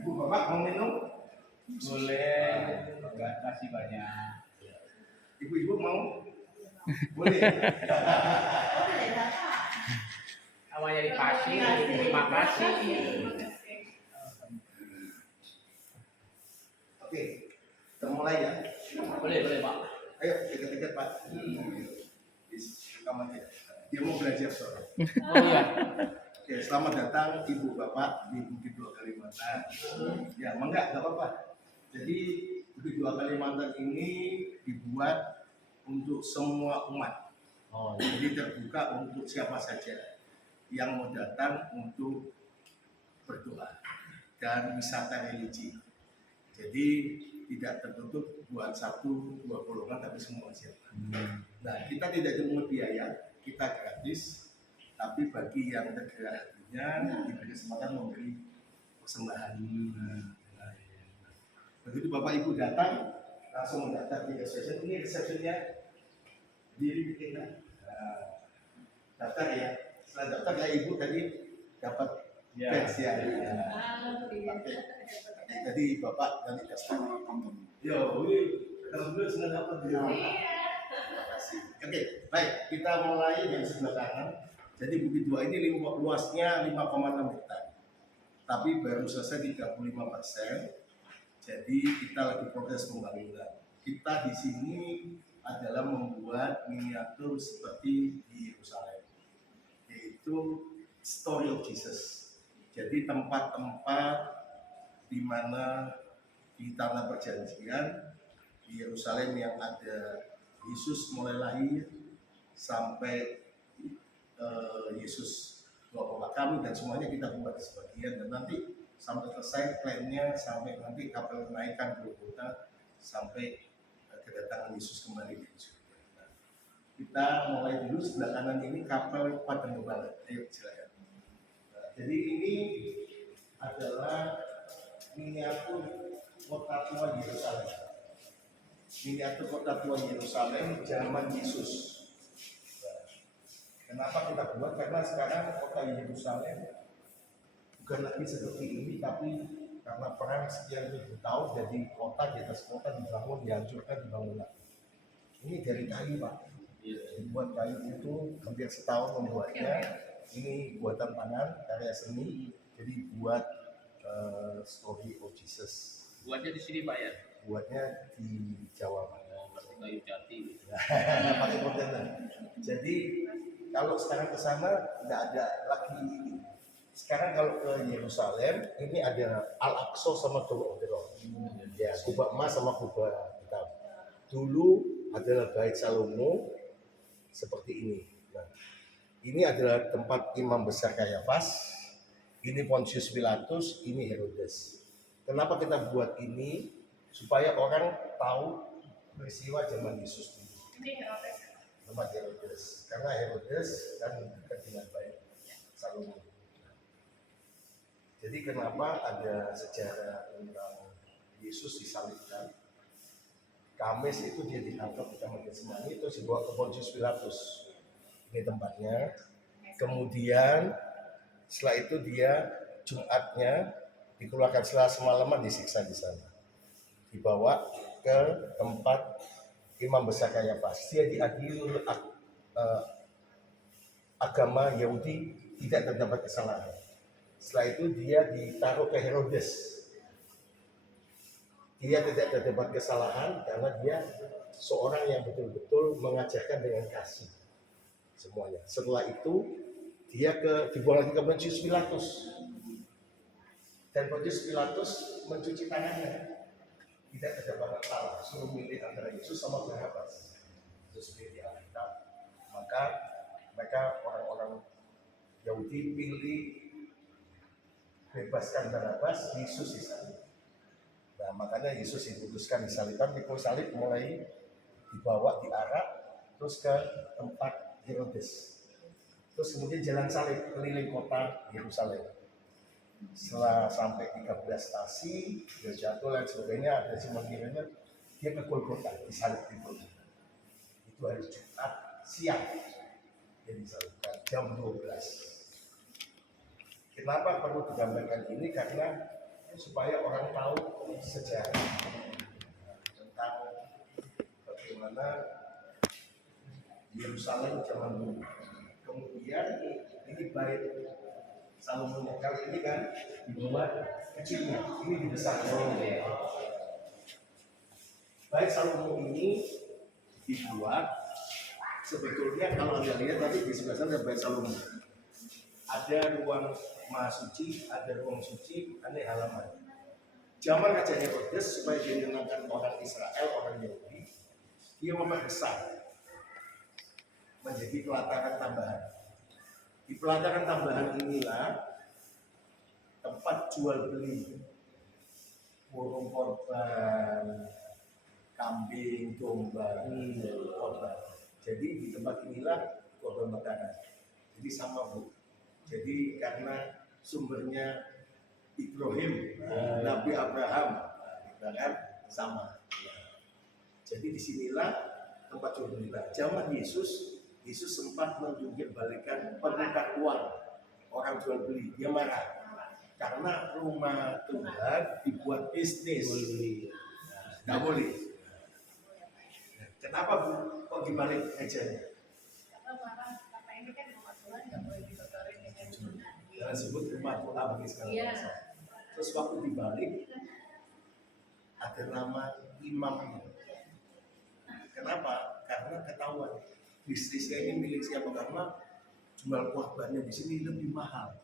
Ibu bapak mau minum? Boleh, enggak kasih banyak. Ibu-ibu mau? Boleh. Awalnya dikasih, terima kasih. Oke, kita mulai ya. Boleh Pak. Ayo, dekat-dekat Pak. Rekam aja. Dia mau belajar soalnya. Oh iya. Oke, selamat datang Ibu Bapak di Bukit Dua Kalimantan. Ya, enggak apa-apa. Jadi Bukit Dua Kalimantan ini dibuat untuk semua umat. Oh iya. Jadi terbuka untuk siapa saja yang mau datang untuk berdoa dan wisata religi. Jadi tidak tertutup buat satu dua golongan tapi semua siapa. Nah, kita tidak dipungut biaya, kita gratis. Tapi bagi yang tergerak hatinya diberi kesempatan memberi persembahan. Begitu Bapak Ibu datang, langsung mendaftar di resepsi. Ini resepsinya diri kita. Nah, daftar ya. Setelah daftar ya Ibu tadi dapat badge ya. Tadi Bapak nanti daftar. Yo, alhamdulillah senang dapat dia. Oke, baik. Kita mulai yang sebelah kanan. Jadi Bukit Dua ini luasnya 5,6 hektar. Tapi baru selesai 35%. Jadi kita lagi proses pembangunan. Kita di sini adalah membuat miniatur seperti di Yerusalem, yaitu Story of Jesus. Jadi tempat-tempat di mana di tanah perjanjian di Yerusalem yang ada Yesus mulai lahir sampai Yesus bawa kami dan semuanya kita buat sebagian, dan nanti sampai selesai plannya sampai nanti kapal kenaikan Golgota sampai kedatangan Yesus kembali di surga. Kita mulai dulu sebelah kanan ini kapal Padang Gembala. Ayo silakan. Jadi ini adalah miniatur kota tua Yerusalem. Miniatur kota tua Yerusalem zaman Yesus. Kenapa kita buat? Karena sekarang kota Yerusalem bukan lagi seperti ini, tapi karena perang sekian ribu tahun, jadi kota di atas kota dibangun, dihancurkan, dibangun lagi. Ini dari kayu Pak. Dibuat kayu itu hampir setahun membuatnya. Ini buatan tangan, karya seni. Jadi buat Story of Jesus. Buatnya di sini Pak ya? Buatnya di Jawa Pak. Kayu jati. Pakai kontainer. Jadi kalau sekarang ke sana nggak ada lagi ini. Sekarang kalau ke Yerusalem ini ada Al-Aqsa sama Golgota. Ya, kubah emas sama kubah hitam. Dulu adalah Bait Salomo seperti ini. Nah, ini adalah tempat imam besar Kayafas. Ini Pontius Pilatus, ini Herodes. Kenapa kita buat ini? Supaya orang tahu peristiwa zaman Yesus dulu. Ini Herodes. Tempat Herodes. Karena Herodes kan dekat dengan Bait Salomo. Jadi kenapa ada sejarah tentang Yesus disalibkan? Kamis itu dia ditangkap di Taman Getsemani, itu dibawa ke Pontius Pilatus. Ini tempatnya. Kemudian setelah itu dia Jumatnya dikeluarkan setelah semalaman disiksa di sana. Dibawa ke tempat imam besar Kayafas. Dia diadili agama Yahudi tidak terdapat kesalahan. Setelah itu dia ditaruh ke Herodes. Dia tidak terdapat kesalahan karena dia seorang yang betul-betul mengajarkan dengan kasih semuanya. Setelah itu dia dibawa lagi ke Pontius Pilatus. Dan Pontius Pilatus mencuci tangannya. Tidak terdapat masalah. Suruh milih antara Yesus sama Barabas. Yesus pilih Alkitab. Maka mereka orang-orang Yahudi pilih bebaskan Barabas, Yesus disalib. Nah, makanya Yesus diputuskan disalibkan, pikul salib mulai dibawa diarak terus ke tempat Herodes. Terus kemudian jalan salib keliling kota Yerusalem. Setelah sampai 13 stasi, dia jatuh dan sebagainya, ada Simon Kiranya, dia ke Golgota, disalib di Golgota. Itu hari Jumat siang, dia disalibkan jam 12. Kenapa perlu digambarkan ini? Karena supaya orang tahu sejarah tentang bagaimana Yerusalem zaman dulu. Kemudian ini bait Salomo, kali ini kan dibuat kecilnya, ini dibesarkan. Bait Salomo ini dibuat sebetulnya kalau Anda lihat tadi di sebelah sana ada bait Salomo. Ada ruang maha suci, ada ruang suci, ada halaman. Zaman Raja Herodes supaya dimenangkan orang Israel, orang Yahudi, dia memperbesar menjadi pelataran tambahan. Di pelataran tambahan inilah tempat jual beli burung korban, kambing, domba, korban. Jadi di tempat inilah korban makanan. Jadi sama Bu. Jadi karena sumbernya Ibrahim, Nabi Abraham, kan sama. Jadi disinilah tempat jual beli. Zaman Yesus sempat menjungkir balikan pengetahuan orang jual beli. Dia marah karena rumah Tuhan dibuat bisnis. Nggak boleh. Kenapa Bu? Kok dibalik ejanya? Karena ini kan rumah Tuhan nggak boleh dikotorin dengan zina. Jangan sebut rumah Tuhan bagi segala Iya. bangsa. Terus waktu dibalik ada nama imamnya. Kenapa? Karena ketahuan bisnisnya ini milik siapa, karena jual korbannya di sini lebih mahal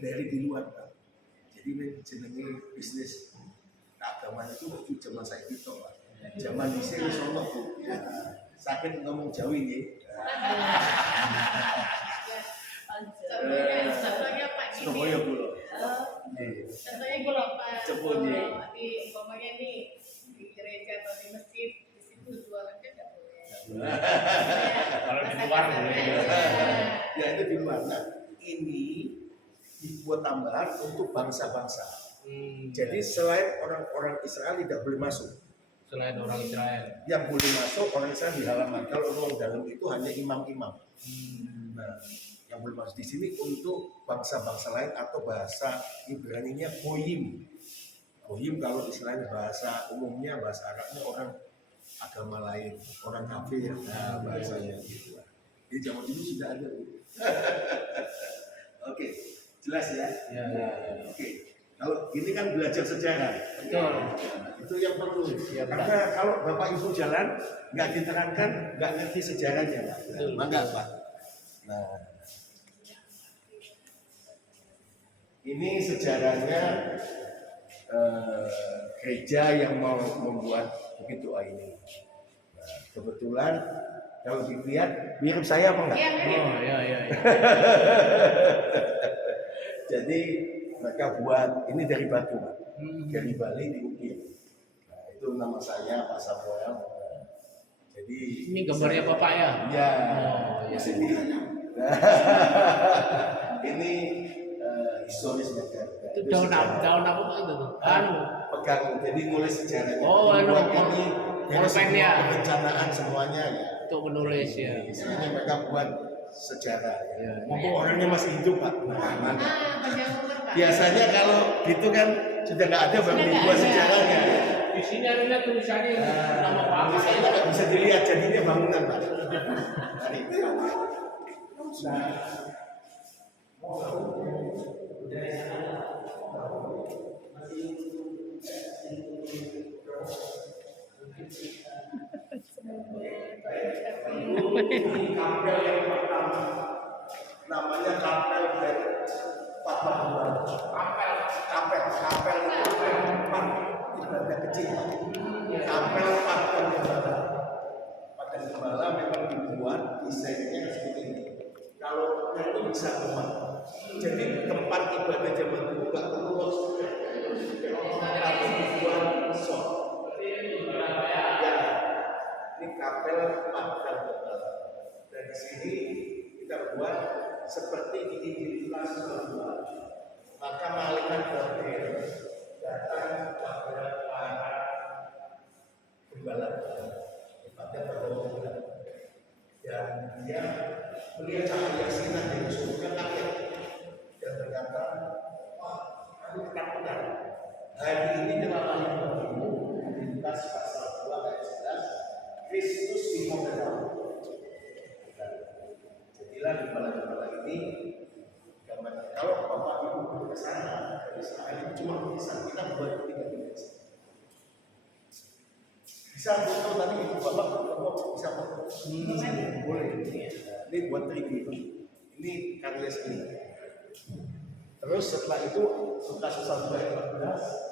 dari di luar Pak. Jadi ini jenenge bisnis keagamaan itu waktu zaman saya itu Pak. Zaman di sini sono Bu. Sakit ngomong Jawi nih. Contohnya Pak gini. Surabaya Pulau. Contohnya gini Pak. Cepun nih. Di umpamanya nih di gereja atau di masjid di situ jualannya nggak boleh. Kalau di luar boleh. Ya itu di luar. Nah, ini dibuat tambahan untuk bangsa-bangsa. Jadi selain orang-orang Israel tidak boleh masuk. Selain orang Israel. Yang boleh masuk orang Israel di halaman. Kalau ruang dalam itu hanya imam-imam. Nah, yang boleh masuk di sini untuk bangsa-bangsa lain atau bahasa Ibrani-nya goyim. Goyim kalau istilahnya bahasa umumnya, bahasa Arabnya orang agama lain, orang kafir, nah bahasanya gitu. Di zaman dulu sudah ada. Oke, jelas ya? Ya. Oke. Kalau ini kan belajar sejarah. Betul. Itu yang perlu. Ya, Karena kalau Bapak Ibu jalan nggak diterangkan, nggak ngerti sejarahnya, Pak. Betul. Mangga, Pak. Nah, ini sejarahnya gereja yang mau membuat bukit doa ini. Nah, kebetulan kalau dilihat mirip saya apa enggak? Iya, mirip. Oh, ya. Jadi mereka buat ini dari batu, Pak. Dari Bali diukir. Nah, itu nama saya Pak Samuel. Jadi Ini gambarnya Bapak ya? Ya. Oh, ya. Sini. Ini historis mereka. Itu daun apa Pak itu tuh? Pegang, jadi nulis sejarahnya. Oh, Dibuat anu, ini dari pulpen semua ya? perencanaan semuanya ya. Untuk menulis ya. Istilahnya mereka buat sejarah. Ya. Mumpung orangnya masih hidup Pak. Nah, mana? Panjang umur Pak. Biasanya kalau gitu kan sudah nggak ada baru dibuat sejarahnya. Di sini ada tulisannya nama Bapak. Misalnya nggak bisa dilihat jadinya bangunan Pak. Mari. Ini kapel yang pertama, namanya kapel Pahlawan. Kapel itu tempat ibadah kecil. Kapel Pahlawan pada Gembala memang dibuat desainnya seperti ini. Kalau itu bisa rumah. Jadi tempat ibadah zaman dulu nggak perlu maksudnya, tapi dibuat shop. Ya, ini kapel Pahlawan. Dan di sini kita buat seperti di Injil Lukas 22. Maka malaikat Gabriel datang kepada para gembala kepada pergumulan, dan dia melihat cahaya sinar dari surga kaget dan berkata, "Wah, aku ketakutan Hari ini ceramah yang baru, Lukas pasal 2 ayat 11, Kristus di Modelan. Jadilah gembala-gembala ini gambar. Kalau Bapak Ibu ke sana dari Israel itu cuma lukisan, kita buat 3 dimensi. Bisa foto tadi Ibu Bapak bisa foto. Boleh. Ini buat 3D. Ini karya seni. Terus setelah itu Lukas pasal 2 ayat 14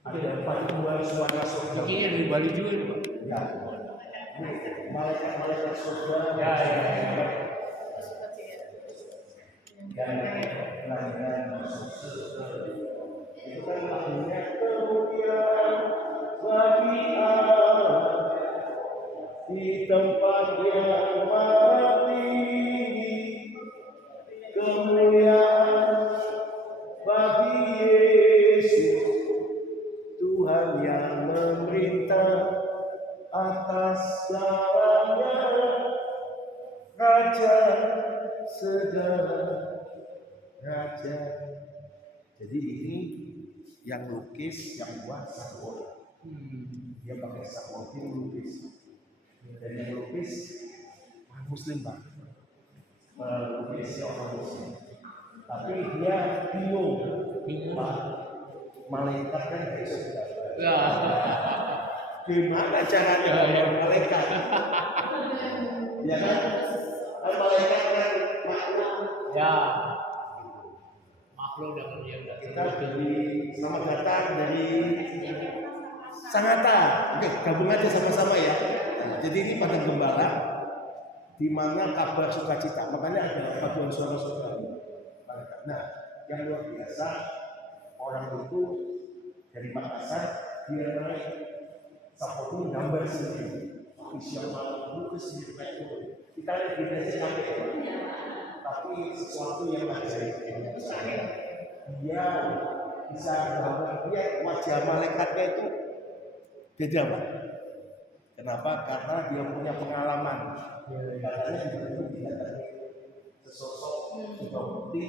ada 42 suara surga. Ini yang di Bali juga nih, Pak. Ya. Malaikat-malaikat surga. Ya. Itu kan lagunya kemuliaan bagi Allah di tempat yang maha tinggi, kemuliaan bagi Yesus Tuhan yang memerintah atas segalanya, Raja segala raja. Jadi ini yang lukis, yang buat Sakor. Dia pakai Sakor ini lukis. Dan yang lukis orang Muslim Pak. Lukis orang Muslim. Tapi dia bingung Pak. Malaikat kan besok. Ya. Gimana caranya malaikat? Ya kan? Malaikat kan makhluk. Ya. Makhluk dengan dia udah. Kita dari selamat datang dari Sangatta. Oke, gabung aja sama-sama ya. Nah, jadi ini pada gembala di mana kabar sukacita. Makanya ada paduan suara surga. Nah, yang luar biasa orang itu dari Makassar dia naik Sapoti gambar sendiri. Visual malam itu sendiri kayak itu. Kita lihat di Indonesia sampai tapi sesuatu yang ajaib. Dia bisa gambar dia wajah malaikatnya itu beda Pak. Kenapa? Karena dia punya pengalaman. Katanya dibentuk didatangi sesosok hitam putih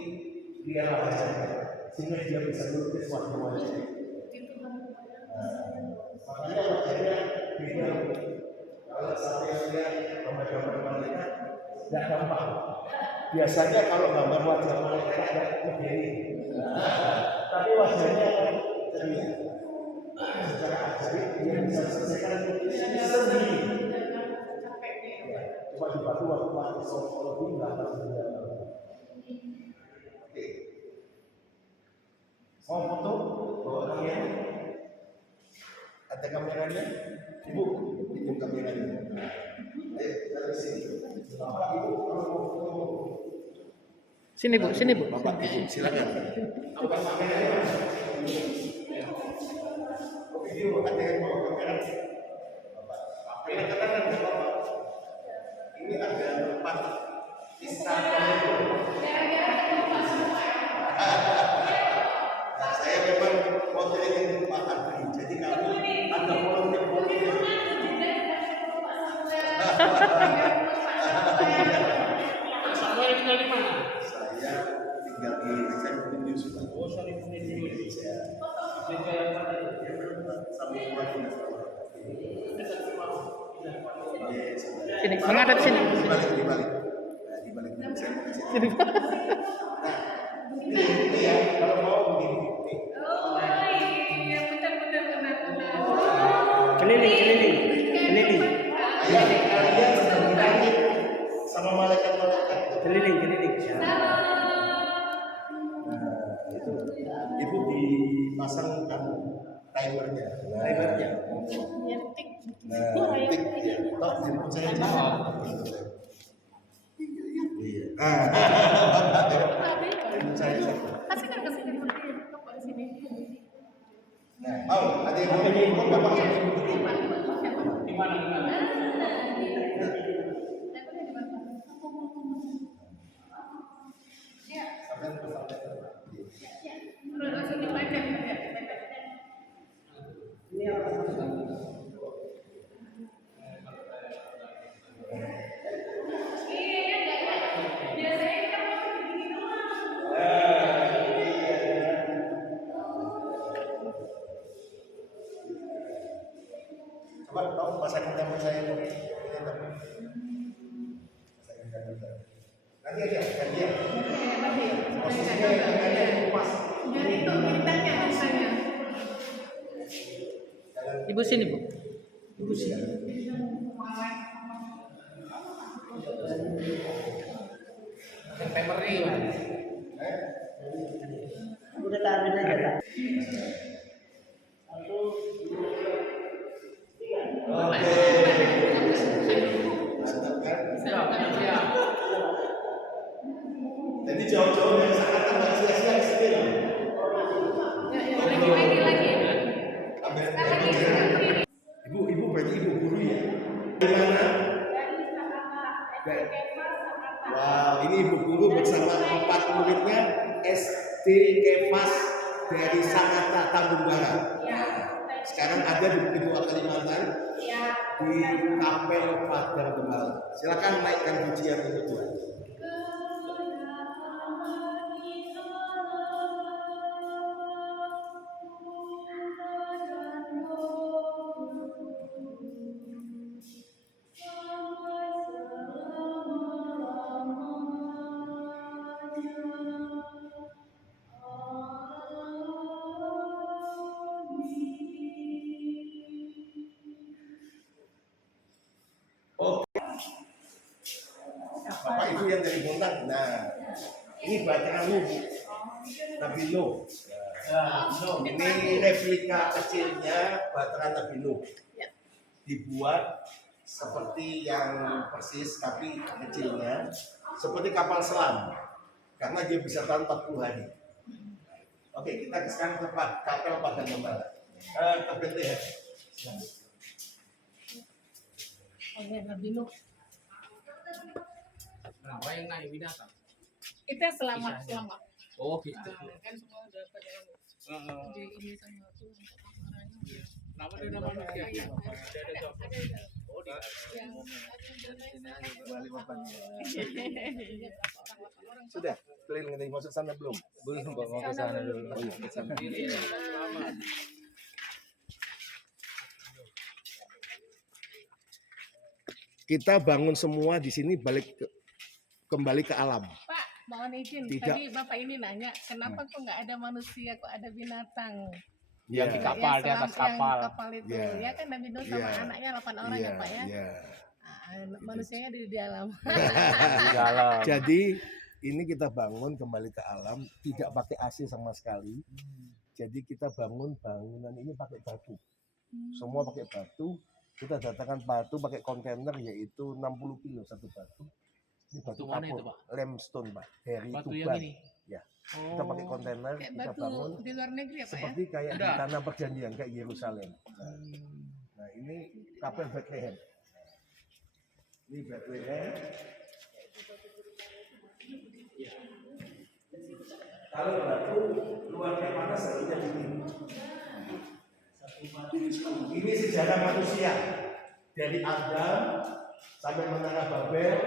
dia wajahnya sehingga dia bisa melukis wajah-wajah. Makanya wajahnya beda. Kalau saya lihat gambar-gambar malaikat tidak gampang. Biasanya kalau gambar wajah malaikat agak begini, tapi wajahnya ceria. Secara ajaib dia bisa selesaikan lukisnya sendiri. Coba dibantu waktu psikologi nggak tahu. Oke. Mau foto? Bawa kamera. Ada kameranya? Ibu, pinjam kameranya. Ayo, dari sini. Bapak, Ibu, kalau mau foto. Sini Bu, sini Bu. Bapak, Ibu, silakan. Apa kameranya? Oke, Ibu, ada yang bawa kamera? Bapak, kamera katakan Bapak. Ini ada tempat istirahat. Nah, saya memang modelin Pak Andri. Jadi kamu ada volunteer. Samuel tinggal di mana? Saya tinggal di Saripunju Sudah. Oh, Saripunju. Saya sama keluarga. Sini, menghadap sini. Di balik. Nah, di balik saya mau kasih. Sini. Ini ya, kalau mau begini. Keliling. Kalian sedang ditanya sama malaikat-malaikat. Keliling. Nah, itu ibu dipasangkan timernya. Nah, tik. Tok, handphone saya jawab. Iya. Saya. Kasihkan ke sini, Bapak di sini. Nah, mau ada yang mau ikut Bapak sama Ibu dulu? Di mana? Langsung dipegang ya. Ini apa? pasangin teman saya dong. Nanti aja, gantian. Posisinya yang pas. Jadi itu mintanya rasanya. Ibu sini, Bu. Ibu sini. Memory, Mas. Udah tahan aja. Jadi jauh-jauh dari sangat tambah sia-sia di sini loh. Lagi. Ibu berarti ibu guru ya? Di mana? Wow, ini ibu guru bersama 4 muridnya SD Kefas dari Sangatta Tambun Barat. Sekarang ada di Bukit Tua Kalimantan di Kapel Padang Gembala. Silakan naikkan pujian untuk Tuhan. Bapak Ibu yang dari Bontang, nah ini bacaan Nuh, Nabi Nuh. Ini replika kecilnya bacaan Nabi Nuh. Dibuat seperti yang persis tapi kecilnya, seperti kapal selam, karena dia bisa tahan 40 hari. Oke, kita sekarang ke Kapel Padang Gembala, ke Bethlehem. Oke, Nabi Nuh. Berapa yang naik binatang? Kita selamat. Oh, gitu. Kan semua udah pada di ini sama tuh untuk acaranya. Nama dia nama manusia. Sudah, kalian ngerti masuk sana belum? Belum, Pak, mau ke sana dulu. Oh, iya, ke sana. Kita bangun semua di sini kembali ke alam. Pak, mohon izin. Tidak. Tadi Bapak ini nanya, kenapa kok nggak ada manusia, kok ada binatang? Yang di kapal, di atas kapal. Yang kapal itu, ya kan Nabi Nuh sama anaknya 8 orang ya Pak ya? Manusianya di dalam. Di dalam. Jadi ini kita bangun kembali ke alam, tidak pakai AC sama sekali. Jadi kita bangunan ini pakai batu. Semua pakai batu. Kita datangkan batu pakai kontainer yaitu 60 kilo satu batu. Ini batu Batu mana itu, kapur, Pak? lemstone Pak, dari Batu Tuban. yang ini? Ya. Kita pakai kontainer, Kayak kita batu bangun di luar negeri ya Pak ya? seperti kayak di Udah. tanah perjanjian kayak Yerusalem. Nah ini kapel Bethlehem. Ini Bethlehem. Kalau batu luarnya panas, dalamnya dingin. Ini sejarah manusia dari Adam sampai menara Babel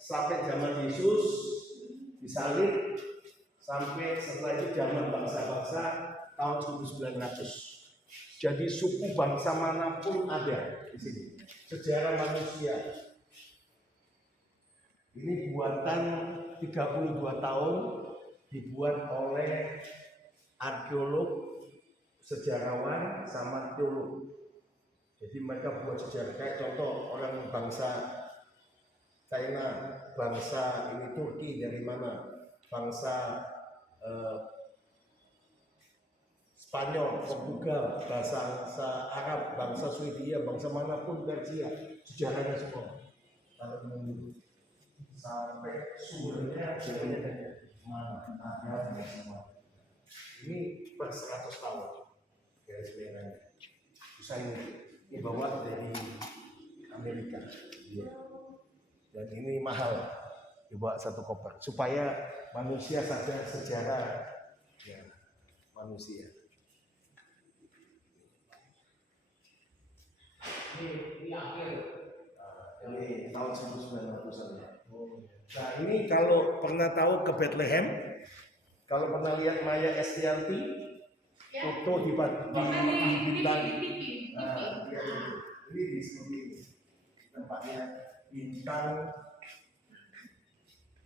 sampai zaman Yesus disalib sampai setelah itu zaman bangsa-bangsa tahun 1900. Jadi suku bangsa manapun ada di sini. Sejarah manusia. Ini buatan 32 tahun dibuat oleh arkeolog, sejarawan sama teolog. Jadi mereka buat sejarah kayak contoh orang bangsa China, bangsa ini Turki dari mana, bangsa Spanyol, Portugal, bangsa Arab, bangsa Swedia, bangsa manapun Persia, sejarahnya semua. Kalau menurut sampai sumbernya dari mana ada semua. Ini per 100 tahun garis merahnya. Bisa ini dibawa dari Amerika. Dan ini mahal dibawa satu koper supaya manusia sadar sejarah ya, manusia. Ini akhir ini tahun 1900-an ya. Nah ini kalau pernah tahu ke Bethlehem, kalau pernah lihat Maya Estianty foto di bintang, Ini seperti ini. Tempatnya bintang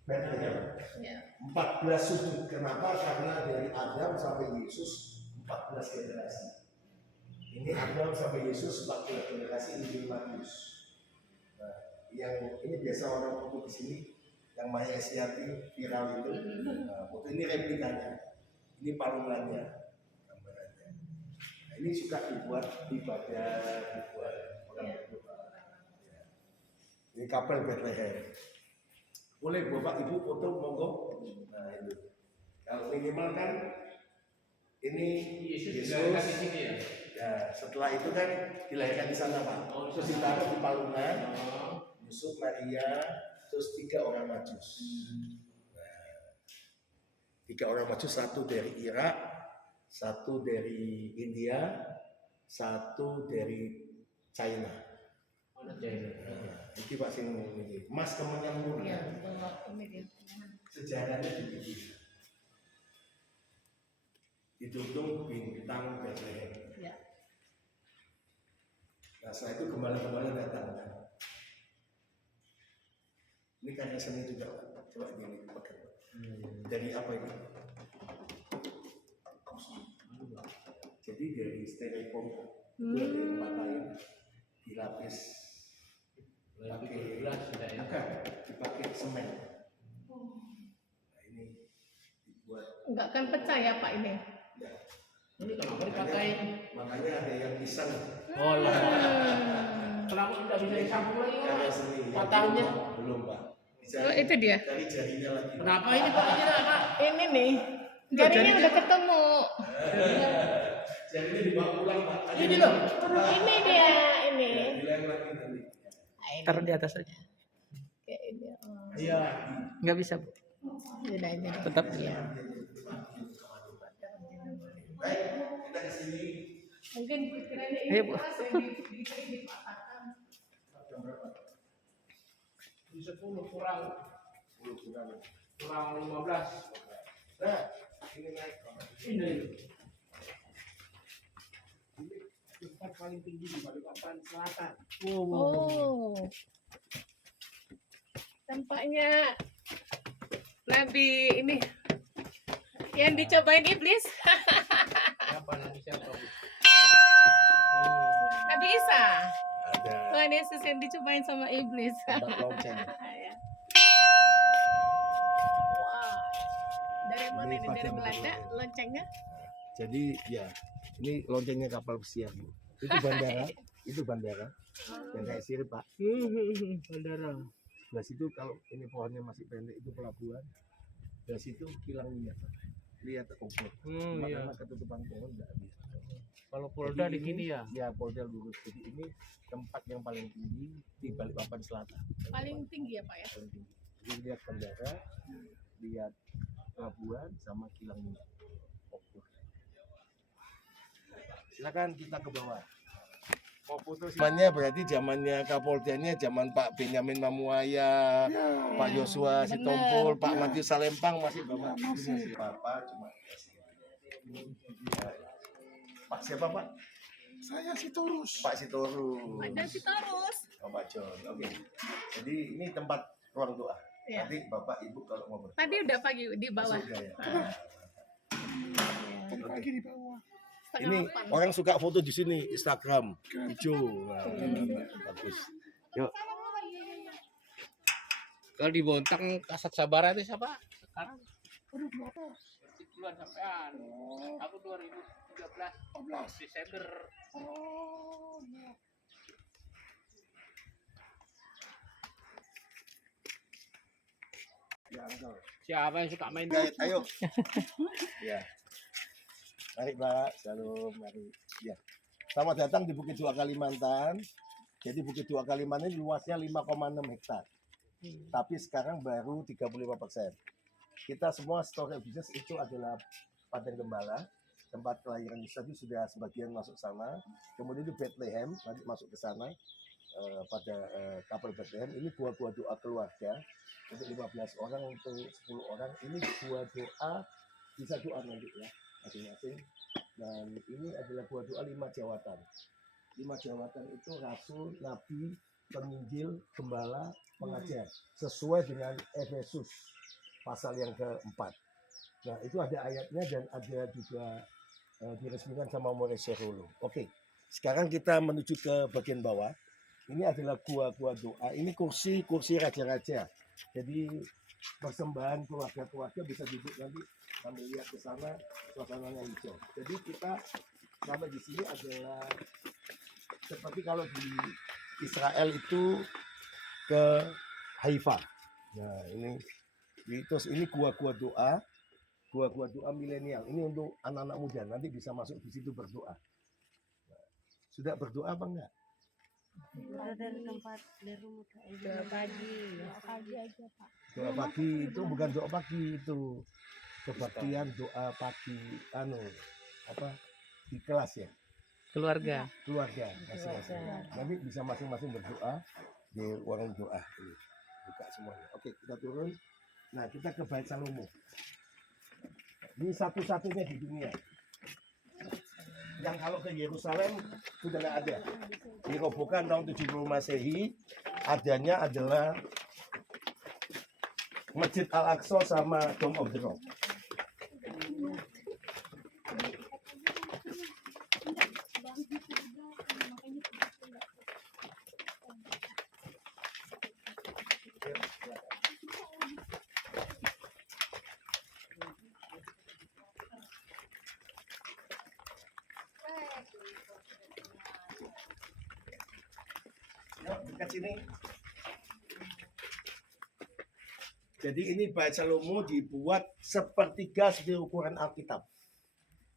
Bethlehem. Ya. 14 sudut. Kenapa? Karena dari Adam sampai Yesus 14 generasi. Ini Adam sampai Yesus 14 generasi Injil Matius. Nah, yang ini biasa orang foto di sini, yang Maya Estiati viral itu. Nah, foto ini replikanya. Ini palungannya, gambarannya. Nah, ini suka dibuat ibadah, dibuat orang berdoa. Ya. Ini kapel Bethlehem. Boleh Bapak Ibu foto monggo. Nah itu. Kalau minimal kan ini Yesus. dilahirkan di sini ya. Ya, setelah itu kan dilahirkan di sana Pak. Terus ditaruh di palungan. Yusuf, Maria, terus 3 orang Majus. Nah, 3 orang Majus, 1 dari Irak, 1 dari India, 1 dari China. Mana China? Ini Pak sing ini. Mas kemenyan muda. Iya, bawa ini dia. Sejarahnya begini. Ditutung bintang Bethlehem. Ya. Nah setelah itu gembala-gembala datang. Ini karya seni juga Pak. Coba ini pegang. Dari apa ini? Jadi dari styrofoam. Itu ada yang patahin, dilapis pakai bukan, dipakai semen. Nah ini dibuat. Enggak akan pecah ya Pak ini. Ya. Ini kenapa dipakai? Makanya ada yang pisang. Oh lah. Kenapa tidak bisa disambung lagi? Karya seni. Patahnya? Belum Pak. Oh, itu dia. Dari jarinya lagi. Kenapa ini Pak? Ini apa? Ini nih. Jarinya udah ketemu. Jarinya dibawa pulang Pak. Ini loh. Ini dia, ini. Ya, dilem lagi nanti. Taruh di atas aja. Kayak ini. Oh. Iya. Nggak bisa, Bu. Udah ini. Tetap. Ya. Baik, kita ke sini. Mungkin pikirannya ini Ayo, Bu. pas yang dipatahkan. Jam berapa? Di 10 kurang 15. Nah, ini naik. Ini tempat paling tinggi di Balikpapan Selatan. Oh. Tampaknya Nabi ini yang dicobain iblis. Siapa nanti siapa? Bu? Nabi Isa. Ada Tuhan Yesus yang dicobain sama iblis. tempat lonceng. Ya. Wah. Dari mana Ini ini? Dari Padang Belanda Belanda. loncengnya? Jadi ya, ini loncengnya kapal pesiar. Itu bandara, itu bandara. Yang kayak sirip Pak. Bandara. Sebelah situ kalau ini pohonnya masih pendek itu pelabuhan. Sebelah situ kilang minyak. Lihat ombak. Iya. Karena ketutupan pohon nggak bisa. Kalau Polda di Jadi sini ya. Ya Polda lurus. Jadi ini tempat yang paling tinggi di Balikpapan Selatan. Paling tinggi ya Pak ya? Paling tinggi. Jadi lihat bandara, lihat pelabuhan sama kilang minyak. Silakan kita ke bawah. Mau foto zamannya berarti zamannya Kapolda-nya zaman Pak Benyamin Mamuaya, Pak Yosua Sitompul, Pak Matius Salempang masih bawa. Masih Bapak cuma Pak siapa Pak? Saya Sitorus. Pak Sitorus. Ada si Torus. Oh, Pak John. Oke. Jadi ini tempat ruang doa. Ya. Nanti Bapak Ibu kalau mau berdoa. Tadi udah pagi di bawah. Sudah ya. Tadi pagi di bawah. Ini Setengah 8. orang suka foto di sini Instagram hijau. Nah, bagus. Yuk. Kalau di Bontang Kasat Sabara itu siapa? Sekarang duluan sampean. Aku 2013 Desember. Siapa yang suka main? Guys, ayo. Ya. Mari Pak, shalom, mari. Ya. Selamat datang di Bukit Dua Kalimantan. Jadi Bukit Dua Kalimantan ini luasnya 5,6 hektar. Tapi sekarang baru 35%. Kita semua store business itu adalah Padang Gembala. Tempat kelahiran Yesus itu sudah sebagian masuk sana. Kemudian itu Bethlehem, nanti masuk ke sana. Pada kapal Bethlehem ini buah-buah doa keluarga untuk 15 orang, untuk 10 orang. Ini buah doa, bisa doa nanti ya masing-masing. Dan ini adalah buah doa 5 jawatan. 5 jabatan itu rasul, nabi, penginjil, gembala, pengajar. Sesuai dengan Efesus pasal yang keempat. Nah, itu ada ayatnya dan ada juga diresmikan sama Mores Serolo. Oke, sekarang kita menuju ke bagian bawah. Ini adalah gua-gua doa. Ini kursi raja-raja. Jadi persembahan keluarga-keluarga bisa duduk nanti sambil lihat ke sana, suasananya hijau. Jadi kita sampai di sini adalah seperti kalau di Israel itu ke Haifa. Nah, terus ini gua-gua doa milenial. Ini untuk anak-anak muda, nanti bisa masuk di situ berdoa. Sudah berdoa apa enggak? Dari tempat dari rumah Doa pagi. pagi aja Pak. Doa pagi itu bukan doa pagi, itu kebaktian doa pagi di kelas ya, Keluarga. keluarga masing-masing. Nanti bisa masing-masing berdoa di warung doa. Ini buka semuanya. Oke, kita turun. Nah, kita ke Bait Salomo. Ini satu-satunya di dunia yang kalau ke Yerusalem sudah nggak ada. Dirobohkan tahun 70 Masehi. Adanya adalah Masjid Al-Aqsa sama Dome of the Rock. Yuk, dekat sini. Jadi ini Bait Salomo dibuat sepertiga seperti ukuran Alkitab.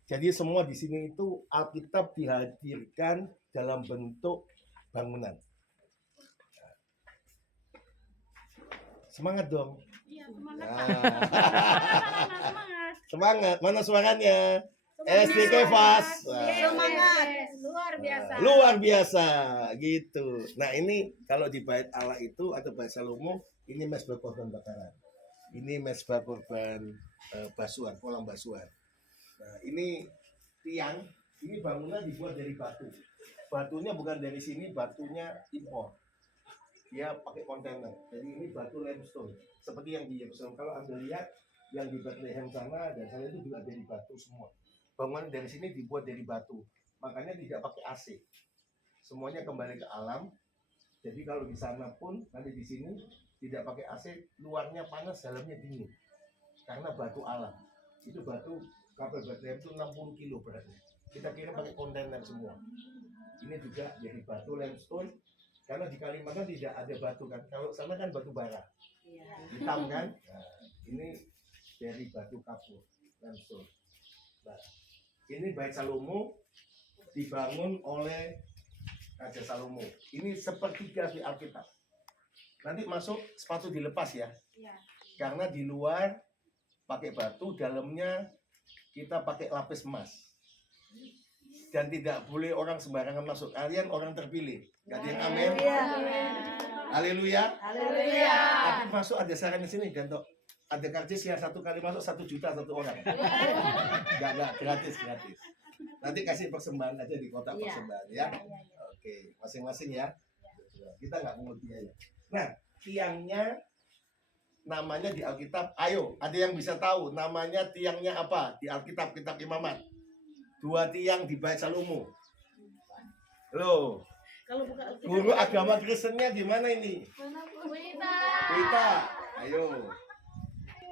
Jadi semua di sini itu Alkitab dihadirkan dalam bentuk bangunan. Semangat dong. Iya, semangat. Nah. Semangat. Semangat. Mana suaranya? SD Kefas. Semangat. Luar biasa. Luar biasa gitu. Nah, ini kalau di Bait Allah itu atau Bait Salomo, ini mezbah korban bakaran. Ini mezbah korban basuhan, kolam basuhan. Nah, ini tiang, ini bangunan dibuat dari batu. Batunya bukan dari sini, batunya impor. Dia pakai kontainer. Jadi ini batu limestone, seperti yang di Yerusalem. Kalau Anda lihat yang di Bethlehem sana dan sana itu juga dari batu semua. Bangunan dari sini dibuat dari batu. Makanya tidak pakai AC. Semuanya kembali ke alam. Jadi kalau di sana pun nanti di sini tidak pakai AC, luarnya panas, dalamnya dingin. Karena batu alam. Itu batu kapal Bethlehem itu 60 kilo beratnya. Kita kirim pakai kontainer semua. Ini juga dari batu limestone. Karena di Kalimantan tidak ada batu kan. Kalau sana kan batu bara. Hitam kan? Nah, ini dari batu kapur limestone. Nah, ini Bait Salomo dibangun oleh Raja Salomo. Ini sepertiga di Alkitab. Nanti masuk sepatu dilepas ya. Karena di luar pakai batu, dalamnya kita pakai lapis emas. Dan tidak boleh orang sembarangan masuk. Kalian orang terpilih. Gak ada yang amin. Haleluya. Haleluya. Tapi masuk ada saran di sini, Gantok. Ada karcis yang 1 kali masuk 1 juta 1 orang. Enggak, gratis. Nanti kasih persembahan aja di kotak persembahan ya. Oke, masing-masing ya. Kita nggak pungut biaya. Nah, tiangnya namanya di Alkitab. Ayo, ada yang bisa tahu namanya tiangnya apa di Alkitab, kitab Imamat? 2 tiang di Bait Salomo. Loh, Kalau buka Alkitab. guru agama Kristennya gimana ini? Wita, ayo.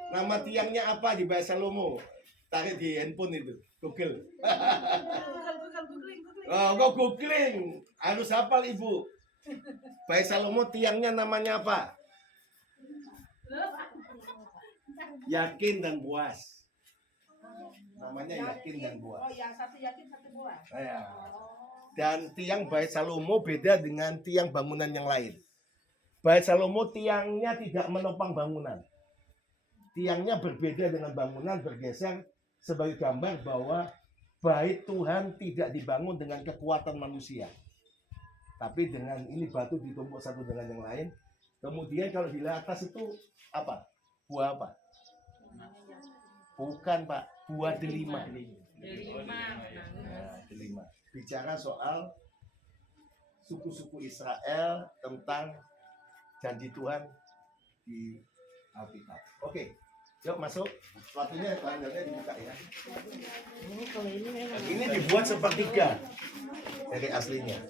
Nama tiangnya apa di Bait Salomo? Tarik di handphone itu, Google. Oh, kok googling? Harus hafal ibu. Bait Salomo tiangnya namanya apa? Yakin dan puas. Namanya yakin dan puas. Oh, yang satu yakin, satu puas. Ya. Dan tiang Bait Salomo beda dengan tiang bangunan yang lain. Bait Salomo tiangnya tidak menopang bangunan. Tiangnya berbeda dengan bangunan, bergeser sebagai gambar bahwa bait Tuhan tidak dibangun dengan kekuatan manusia. Tapi dengan ini batu ditumpuk satu dengan yang lain. Kemudian kalau di atas itu apa? Buah apa? Bukan Pak, buah delima. Delima. Bicara soal suku-suku Israel tentang janji Tuhan di Alkitab. Oke, yuk masuk. Sepatunya tangannya dibuka ya. Ini dibuat sepertiga dari aslinya.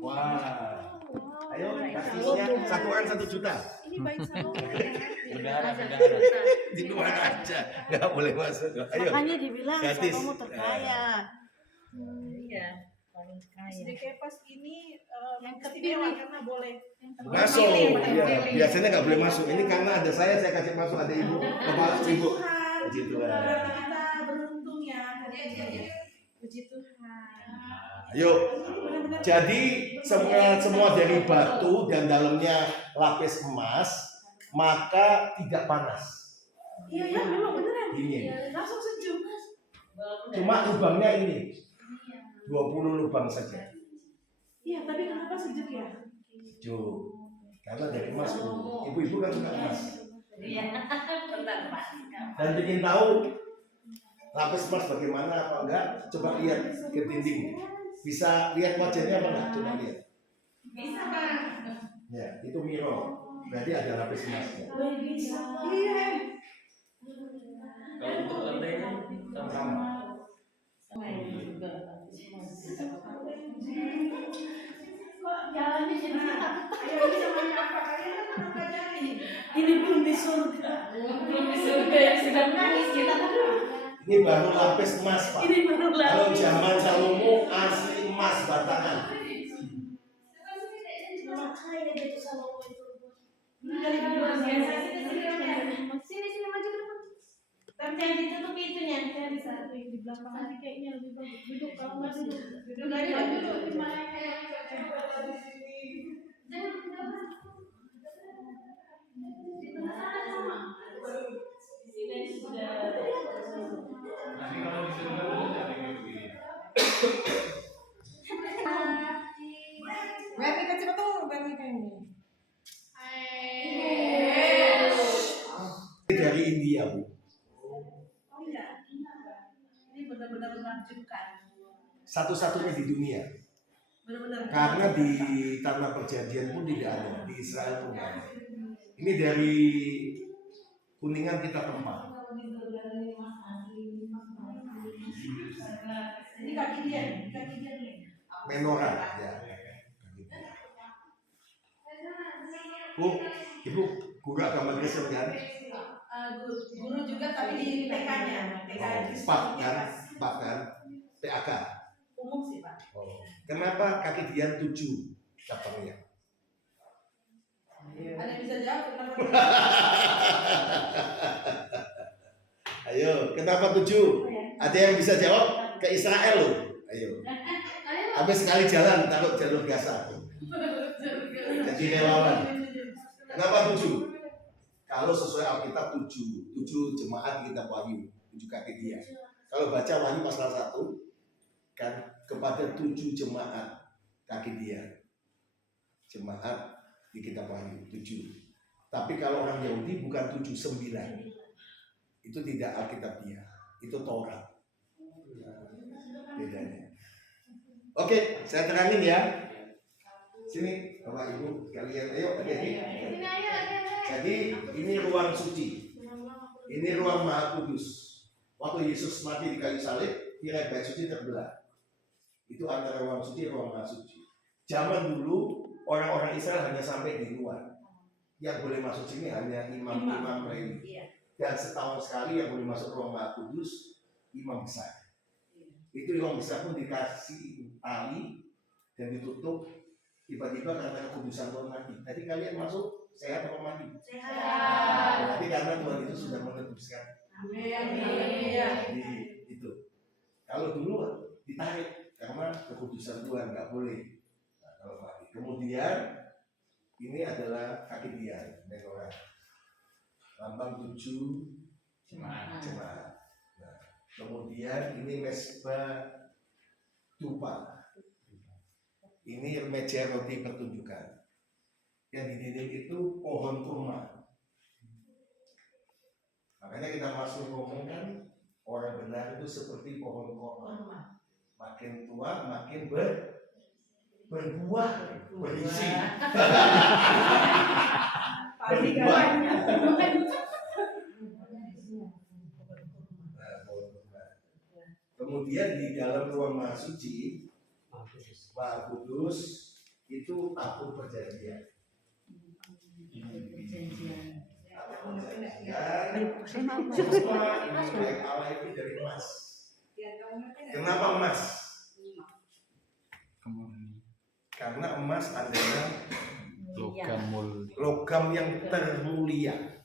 Wah, ayo gratisnya satu orang 1 juta. Ini baik sama Bendahara. Di luar aja, nggak boleh masuk. Ayo. Makanya dibilang Gratis. kamu terkaya. Iya. Paling kaya. SDK pas ini yang istimewa karena boleh Masuk, ya, biasanya nggak boleh masuk. Ini karena ada saya kasih masuk, ada ibu, bapak, ibu. Puji Tuhan. kita beruntung ya. Puji Tuhan. Ayo. Jadi semua dari batu dan dalamnya lapis emas, maka tidak panas. Iya ya, memang beneran. Dingin. Langsung sejuk. Cuma lubangnya ini 20 lubang saja. Iya, tapi kenapa sejuk ya? Jo, karena dari emas. Ibu-ibu kan suka emas. Iya, benar Pak. Dan ingin tahu lapis emas bagaimana apa enggak? Coba lihat ke dinding. Bisa lihat wajahnya apa enggak? Coba lihat. Bisa Pak. Ya, itu mirror. Berarti ada lapis emasnya. Bisa. Iya. Kalau untuk lantainya Sama. Kok jalannya jadi ayo ini namanya apa? Kalian kan pernah pelajari. Ini belum di surga. Belum di surga yang sedang nangis kita kan. Ini baru lapis emas, Pak. Ini baru Kalau lagi. zaman Salomo asli emas batangan. Makanya gitu sama itu. Dari luar biasa sini maju ke depan. Tapi jangan ditutup pintunya, saya bisa di belakang nanti kayaknya lebih bagus. Duduk kalau nggak duduk aja dulu. Di sini. Di tengah sana sama. Ini sudah. Nanti kalau disuruh jadi begini. Berarti cepat tuh, berarti ini. Dari India, Bu. Oh iya, ini benar-benar menakjubkan. Satu-satunya di dunia. Benar-benar. Karena di tanah perjanjian pun tidak ada, di Israel pun tidak ada. Ini dari Kuningan kita tempat. Ini kaki dia nih. Menorah, ya. Bu, Ibu, guru agama Kristen kan? Guru juga tapi di TK-nya. Pak kan? PAK. Umum sih Pak. Kenapa kaki dia 7 cabangnya? Ada yang bisa jawab kenapa? Ayo, kenapa 7? Ada yang bisa jawab? Ke Israel loh. Ayo. Habis sekali jalan taruh jalur Gaza. Jadi relawan. Kenapa 7? Kalau sesuai Alkitab 7 jemaat kita Wahyu, 7 kaki dia. Kalau baca Wahyu pasal 1 kan kepada 7 jemaat kaki dia. Jemaat di kitab Wahyu 7. Tapi kalau orang Yahudi bukan 7, 9. Itu tidak Alkitab dia. Itu Taurat. Bedanya. Oke, saya terangin ya. Sini, Bapak Ibu, kalian ayo hati-hati. Jadi ini ruang suci. Ini ruang Maha Kudus. Waktu Yesus mati di kayu salib, tirai bait suci terbelah. Itu antara ruang suci dan ruang Maha Suci. Zaman dulu orang-orang Israel hanya sampai di luar. Yang boleh masuk sini hanya imam-imam Lewi. Dan setahun sekali yang boleh masuk ruang Maha Kudus imam besar. Itu imam besar pun dikasih tali dan ditutup. Tiba-tiba karena kekudusan Tuhan mati. Tadi kalian masuk sehat atau mati? Sehat. Berarti karena Tuhan itu sudah menebuskan. Jadi itu. Kalau dulu ditarik karena kekudusan Tuhan nggak boleh. Nah, kalau mati. Kemudian ini adalah kaki dia, menorah. Lambang 7 jemaat. Nah, kemudian ini mesbah dupa. Ini meja roti pertunjukan. Yang di dinding itu pohon kurma. Makanya kita masuk ngomong kan Orang benar itu seperti pohon korma. Makin tua makin berbuah, berisi. Berbuah. Kemudian di dalam ruang maha suci, Maha Kudus itu tabur perjanjian. Baik Allah itu dari emas. Kenapa emas? Karena emas adalah logam yang termulia,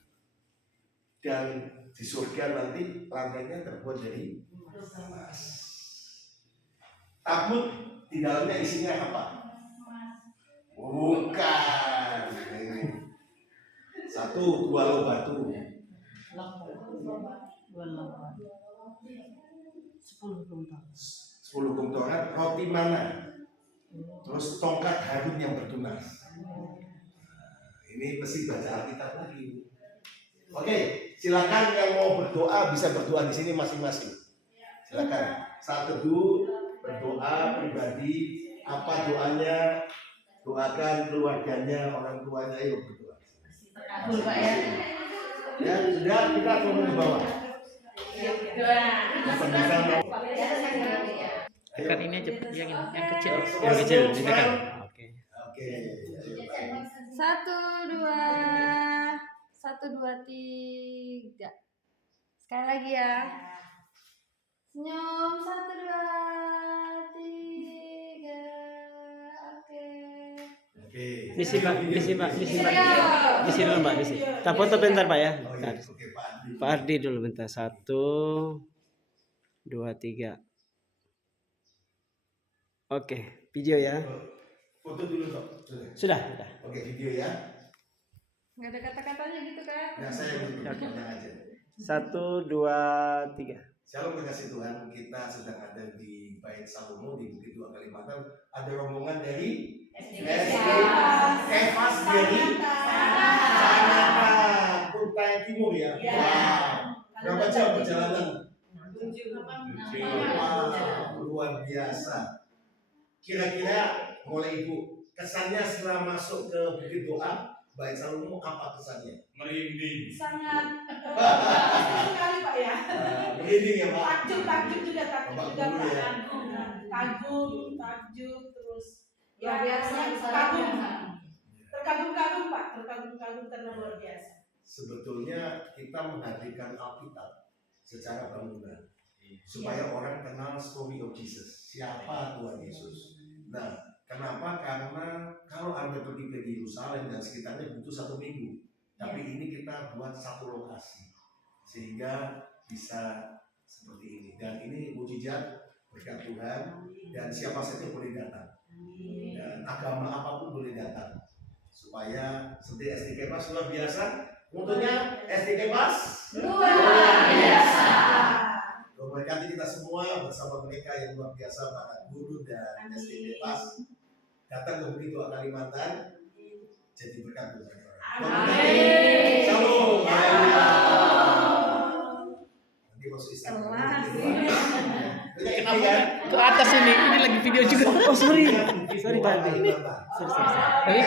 dan di surga nanti lantainya terbuat dari emas. Tabut di dalamnya isinya apa? Bukan. Satu, dua lo batu. 10 kumtoran, roti mana? Terus tongkat Harun yang bertunas. Ini mesti baca Alkitab lagi. Oke, silakan yang mau berdoa bisa berdoa di sini masing-masing. Silakan. Saat teduh berdoa pribadi, apa doanya? Doakan keluarganya, orang tuanya, ayo berdoa. Kabul Pak ya. Ya, sudah kita turun ke bawah. Tekan ini aja, yang kecil, yang kecil ditekan. Oke. Oke. 1, 2, 3. Sekali lagi ya. Senyum 1, 2, 3. Oke. Oke. Misi Pak. Misi dulu Mbak, misi. Tak foto bentar Pak ya. Oh, iya. Oke, Pak Andi. Pak Ardi dulu bentar. 1, 2, 3. Oke, video ya. Foto dulu dong. Sudah. Oke, video ya. Nggak ada kata-katanya gitu kan? Nah, saya yang tenang aja. 1, 2, 3. Shalom kasih Tuhan, kita sedang ada di Bait Salomo di Bukit Dua Kalimantan. Ada rombongan dari Kefas dari Sanata, Kutai Timur ya. Wow. Berapa jam perjalanan? 7. Wow, luar biasa. Kira-kira mulai Ibu, kesannya setelah masuk ke Bukit Doa Bait Salomo apa kesannya? Merinding. Sangat sekali Pak ya. Merinding ya Pak. Takjub juga Bapak Pak. guru ya. Takjub terus ya biasa terkagum-kagum Pak, terkagum-kagum karena luar biasa. Sebetulnya kita menghadirkan Alkitab secara bangunan supaya orang kenal story of Jesus, siapa Tuhan Yesus. Nah, kenapa? Karena kalau Anda pergi ke Yerusalem dan sekitarnya butuh 1 minggu, tapi ini kita buat satu lokasi sehingga bisa seperti ini. Dan ini mujizat berkat Tuhan, dan siapa saja boleh datang, dan agama apapun boleh datang, supaya seperti SD Kepas luar biasa. Contohnya SD Kepas Luar biasa. Memberkati kita semua bersama mereka yang luar biasa, para guru dan SD Kepas datang ke Bukit Dua Kalimantan jadi berkat Tuhan. Amin. Shalom. Nanti masuk Instagram. Kenapa ke atas ini lagi video juga. Oh sorry Pak. Sorry.